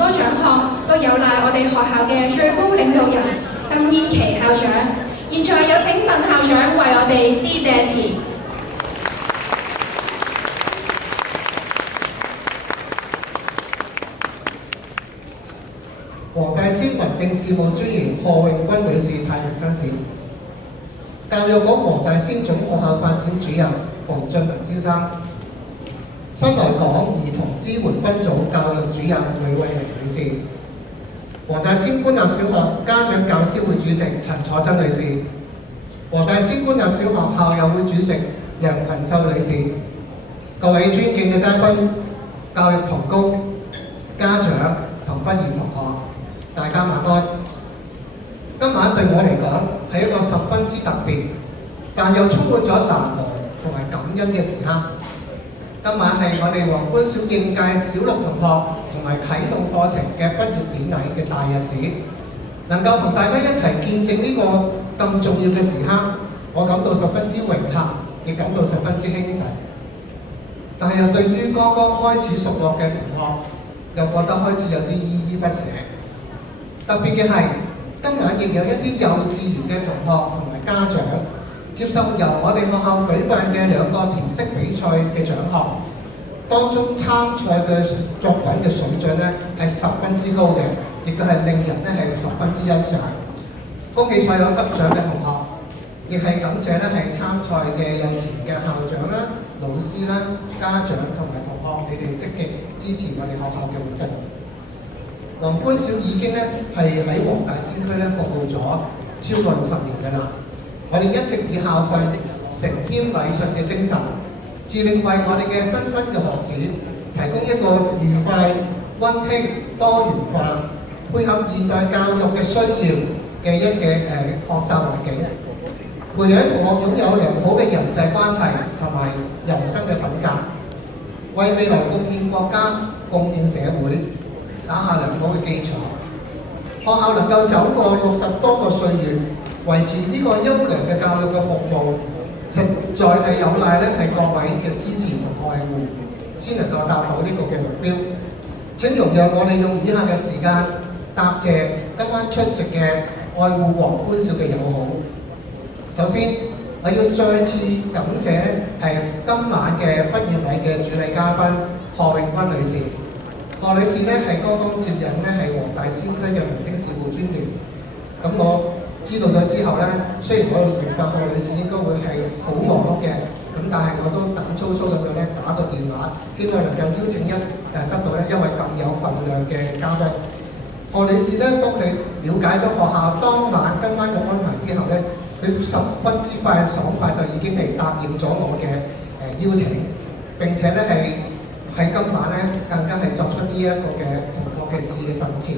多獎項都有賴我哋學校嘅最高領導人鄧燕琪校長。現在有請鄧校長為我哋致謝詞。黃大仙民政事務專員賀永君女士太平紳士，教育局黃大仙總學校發展主任馮俊文先生，新來港兒童支援分組教育主任呂慧玲女士，黃大仙官立小學家長教師會主席陳楚珍女士，黃大仙官立小學校友會主席楊群秀女士，各位尊敬嘅嘉賓、教育同工、家長同畢業同學，大家晚安。今晚對我嚟講係一個十分之特別，但又充滿咗難忘同埋感恩嘅時刻。今晚係我哋皇冠小應屆小六同學同埋啟動課程嘅畢業典禮嘅大日子，能夠同大家一齊見證呢個咁重要嘅時刻，我感到十分之榮幸，亦感到十分之興奮。但係又對於剛剛開始熟絡嘅同學，又覺得開始有啲依依不捨。特別嘅係，今晚亦有一啲幼稚園嘅同學同埋家長接受由我哋學校舉辦嘅2個填色比賽嘅獎項，當中參賽嘅作品嘅水準咧係十分之高嘅，亦都係令人咧係十分之欣賞。恭喜所有得獎嘅同學，亦係感謝咧係參賽嘅幼稚園嘅校長啦、老師啦、家長同埋同學，你哋積極支持我哋學校嘅活動。皇冠小已經咧係喺黃大仙區咧服務咗超過60年㗎啦。我哋一直以校訓承謙禮順嘅精神，致力為我哋嘅新生嘅學子提供一個愉快、溫馨、多元化、配合現代教育嘅需要嘅學習環境，培養同學擁有良好嘅人際關係同埋人生嘅品格，為未來貢獻國家、貢獻社會打下良好嘅基礎。學校能夠走過60多個歲月，維持呢個優良嘅教育嘅服務，實在係有賴咧係各位嘅支持同愛護，先能夠達到呢個嘅目標。請容讓我哋用以下嘅時間答謝今晚出席嘅愛護皇冠小嘅友好。首先，我要再次感謝係今晚嘅畢業禮嘅主禮嘉賓賀永君女士。賀女士咧係剛剛接任咧係黃大仙區嘅民政事務專員。咁我知道咗之後咧，雖然我明白賀女士應該會係好忙碌嘅，咁但係我都膽粗粗咁樣咧打個電話，希望能夠邀請得到咧一位咁有份量嘅嘉賓。賀女士咧，當佢了解咗學校當晚今晚嘅安排之後咧，佢十分之爽快就已經係答應咗我嘅邀請，並且咧喺今晚咧更加係作出呢一個嘅同學嘅致嘅訓詞，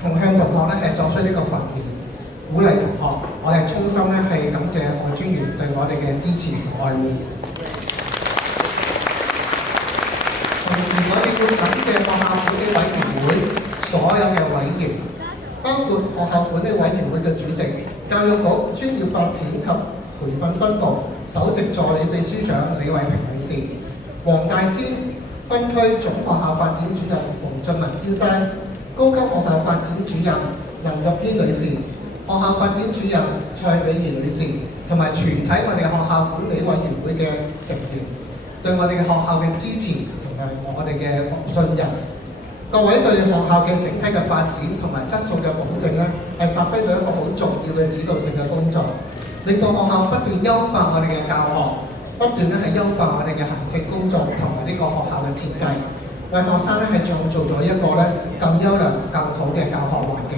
同向同學咧係作出呢個訓練，鼓勵同學。我係衷心咧係感謝何專員對我哋嘅支持同愛護。同時，我哋要感謝學校管理委員會所有嘅委員，包括學校管理委員會嘅主席、教育局專業發展及培訓分部首席助理秘書長李慧萍女士、黃大仙分區總學校發展主任馮俊文先生、高級學校發展主任林玉軒女士、學校發展主任蔡美儀女士，同埋全體我哋學校管理委員會嘅成員，對我哋嘅學校嘅支持同埋我哋嘅信任。各位對學校嘅整體嘅發展同埋質素嘅保證咧，係發揮咗一個好重要嘅指導性嘅工作，令到學校不斷優化我哋嘅教學，不斷咧係優化我哋嘅行政工作同埋呢個學校嘅設計，為學生咧係創造咗一個咧更優良、更好嘅教學環境。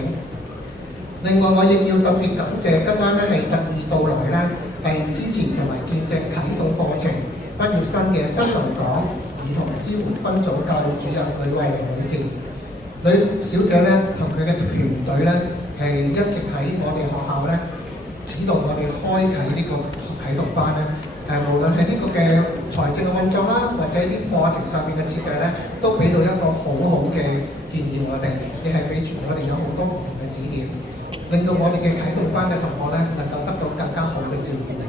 另外，我亦要特別感謝今晚咧係特意到來咧係支持同埋見證啟動課程畢業生嘅新來港兒童支援分組教育主任呂慧玲女士。呂小姐咧同佢嘅團隊咧係一直喺我哋學校咧指導我哋開啟呢個啟動班咧。無論係呢個嘅財政嘅運作啦，或者啲課程上面嘅設計咧，都俾到一個好好嘅建議我哋，亦係俾住我哋有好多唔同嘅指點，令到我哋嘅啟動班嘅同學咧能夠得到更加好嘅照顧。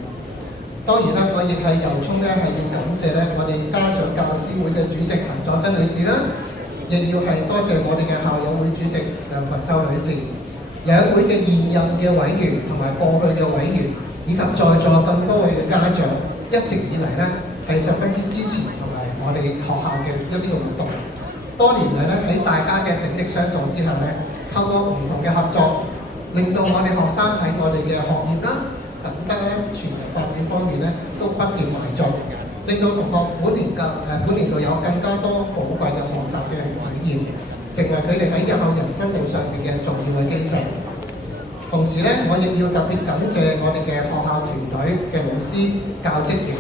當然啦，我亦係由衷咧係要感謝咧我哋家長教師會嘅主席陳佐珍女士啦，亦要係多謝我哋嘅校友會主席梁群秀女士，兩會嘅現任嘅委員同埋過去嘅委員，以及在座咁多位嘅家長，一直以嚟咧係十分之支持同埋我哋學校嘅一啲嘅活動。多年嚟咧喺大家嘅鼎力相助之下咧，透過唔同嘅合作，令到我哋學生喺我哋嘅學業啦、等等咧全人發展方面咧都不斷邁進，令到同學本年度有更加多寶貴嘅學習嘅體驗，成為佢哋喺日後人生路上面嘅重要嘅基石。同時咧，我亦要特別感謝我哋嘅學校團隊嘅老師、教職員、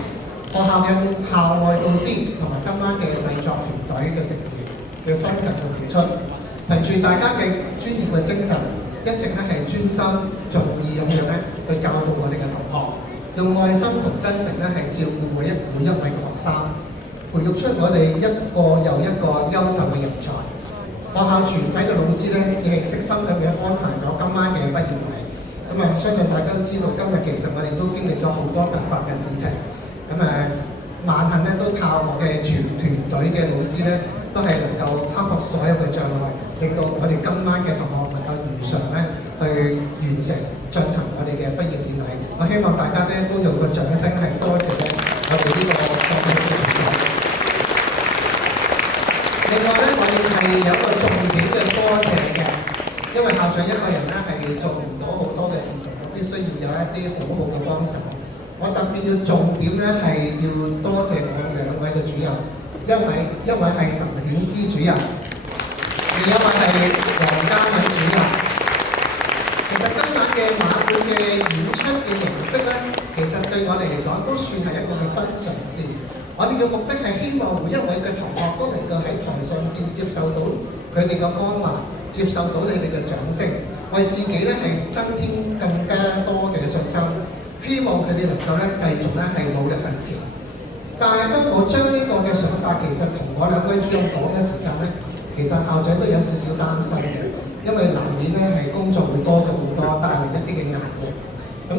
學校嘅校外導師同埋今晚嘅製作團隊嘅成員嘅辛勤嘅付出，憑住大家嘅專業嘅精神，一直咧係專心盡意咁樣咧去教導我哋嘅同學，用愛心同真誠咧係照顧每一位嘅學生，培育出我哋一個又一個優秀嘅人才。學校全體嘅老師咧，亦係悉心咁樣安排咗今晚嘅畢業禮。相信大家都知道，今日其實我哋都經歷咗好多突發嘅事情。萬幸咧都靠我嘅全團隊嘅老師咧，都係能夠克服所有嘅障礙，令到我哋今晚嘅同學能夠如常咧去完成進行我哋嘅畢業典禮。我希望大家咧都用個掌聲係多謝我哋呢個各位嘅同學。另外咧，我哋係有個重點嘅多謝嘅，因為校長一個人咧係做唔到好多嘅事情，我必須要有一啲好好嘅幫手。我特別要重點咧係要多謝我兩位嘅主任，一位係陳顯思主任，另一位係黃嘉敏主任。其實今晚嘅馬會嘅演出嘅形式咧，其實對我哋嚟講都算係一個嘅新嘗試。我哋嘅目的係希望每一位嘅同學都能夠喺台上邊接受到佢哋嘅光環，接受到你哋嘅掌聲，為自己咧係增添更加多嘅信心。希望佢哋能夠咧繼續咧係努力向前。但係當我將呢個嘅想法，其實同我兩位主任講嘅時間咧，其實校長都有少少擔心嘅，因為難免咧係工作會多咗好多，帶嚟一啲嘅壓力。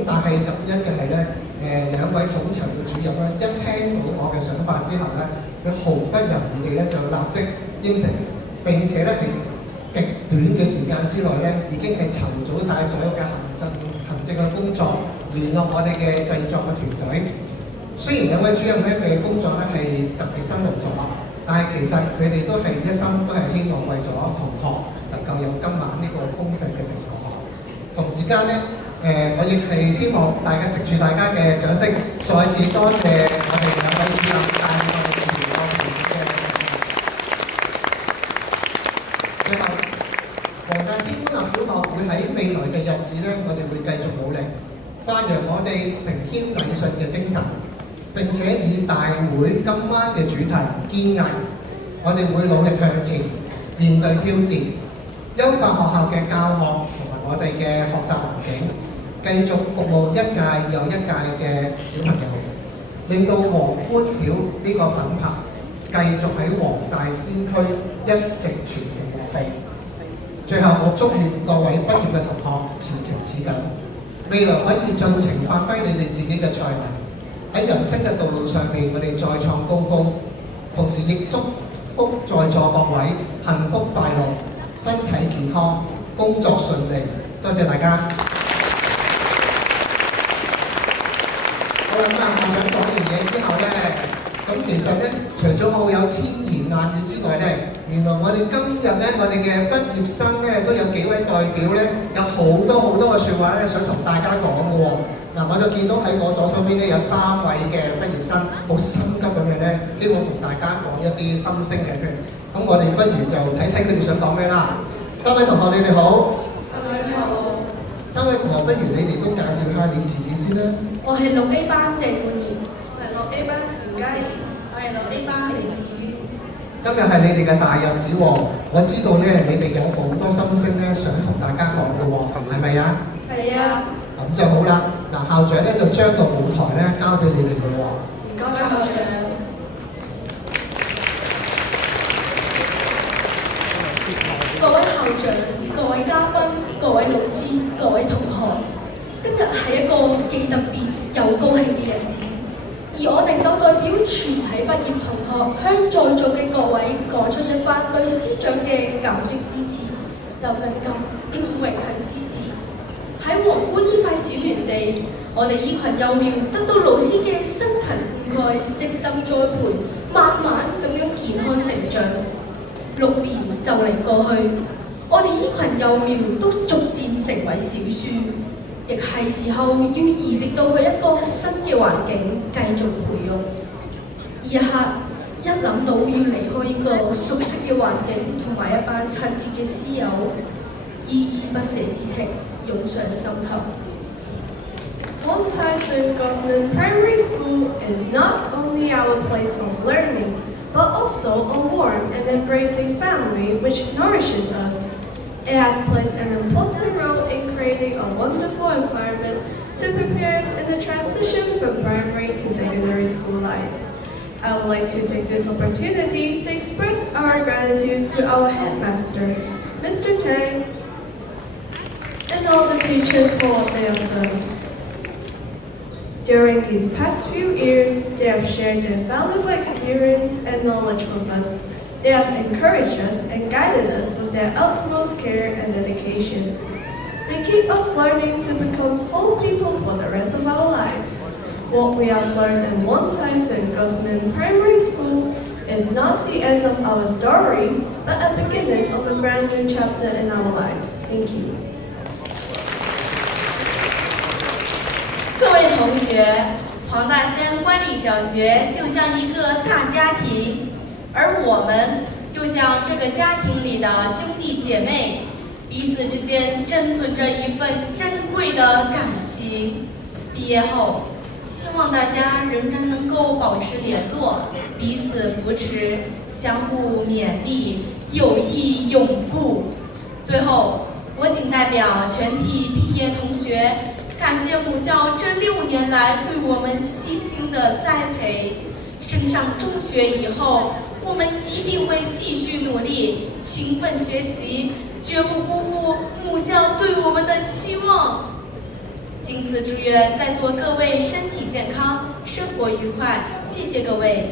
但係感恩嘅係咧，兩位統籌嘅主任咧，一聽到我嘅想法之後咧，佢毫不猶豫地咧就立即應承，並且咧係極短嘅時間之內咧，已經係籌組晒所有嘅行政嘅工作，聯絡我哋嘅製作嘅團隊。雖然兩位主任咧嘅工作咧係特別辛勞咗，但係其實佢哋都係一心都係希望為咗同學能夠有今晚呢個豐碩嘅成果。同時間咧，我亦係希望大家藉住大家嘅掌聲，再次多謝我哋兩位主任帶領我哋全個團隊嘅。最後，黃大仙官立小學會喺未來嘅日子咧，我哋會繼續努力，發揚我哋承謙禮順嘅精神，並且以大會今晚嘅主題堅毅，我哋會努力向前，面對挑戰，優化學校嘅教學同埋我哋嘅學習環境，繼續服務一屆又一屆嘅小朋友，令到皇冠小呢個品牌繼續喺黃大仙區一直傳承落去。最後，我祝願各位畢業嘅同學前程似錦，未來可以盡情發揮你哋自己嘅才能，喺人生嘅道路上面，我哋再創高峰。同時亦祝福在座各位幸福快樂、身體健康、工作順利。多謝大家。好啦，校長講完嘢之後咧，咁其實咧，除咗我有千言萬語之外咧，原來我哋今日咧，我哋嘅畢業生咧，都有幾位代表咧，有好多嘅説話咧，想同大家講嘅喎。我就見到喺我左手邊咧有3位嘅畢業生，好心急咁樣咧，希望同大家講一啲心聲嘅聲。咁我哋不如就睇睇佢哋想講咩啦。3位同學你哋好。校長你好。3位同學，不如你哋都介紹下你自己先啦。我係6A 班謝冠儀，我係6A 班邵嘉怡，我係6A 班李志於。今日係你哋嘅大日子喎，我知道咧你哋有好多心聲咧想同大家講嘅喎，係咪啊？係啊。咁就好啦。校長咧就將個舞台咧交俾你哋嘅喎。唔該校長。各位校長、各位嘉賓、各位老師、各位同學，今日係一個既特別又高興嘅日子。而我能夠代表全體畢業同學向在座嘅各位講出一番對師長嘅感激之詞，就更加榮幸之至。喺皇冠呢塊小園地，我哋呢群幼苗得到老師嘅辛勤灌溉、悉心栽培，慢慢咁樣健康成長。6年就嚟過去，我哋呢群幼苗都逐漸成為小樹，亦係時候要移植到去一個新嘅環境繼續培育。呢一刻，一諗到要離開呢個熟悉嘅環境同埋一班親切嘅師友，依依不捨之情湧上心頭。Mont Tyson Government Primary School is not only our place of learning, but also a warm and embracing family which nourishes us. It has played an important role in creating a wonderful environment to prepare us in the transition from primary to secondary school life. I would like to take this opportunity to express our gratitude to our headmaster, Mr. Tang, and all the teachers for what they have done. During these past few years, they have shared their valuable experience and knowledge with us. They have encouraged us and guided us with their utmost care and dedication. They keep us learning to become whole people for the rest of our lives. What we have learned in Mont Tyson Government Primary School is not the end of our story, but a beginning of a brand new chapter in our lives. Thank you. 各位同学，黄大仙官立小学就像一个大家庭，而我们就像这个家庭里的兄弟姐妹，彼此之间珍存着一份珍贵的感情。毕业后，希望大家仍然能够保持联络，彼此扶持，相互勉励，友谊永固。最后，我谨代表全体毕业同学，感谢母校这6年来对我们悉心的栽培。升上中学以后，我们一定会继续努力，勤奋学习，绝不辜负母校对我们的期望。仅此祝愿在座各位身体健康，生活愉快，谢谢各位。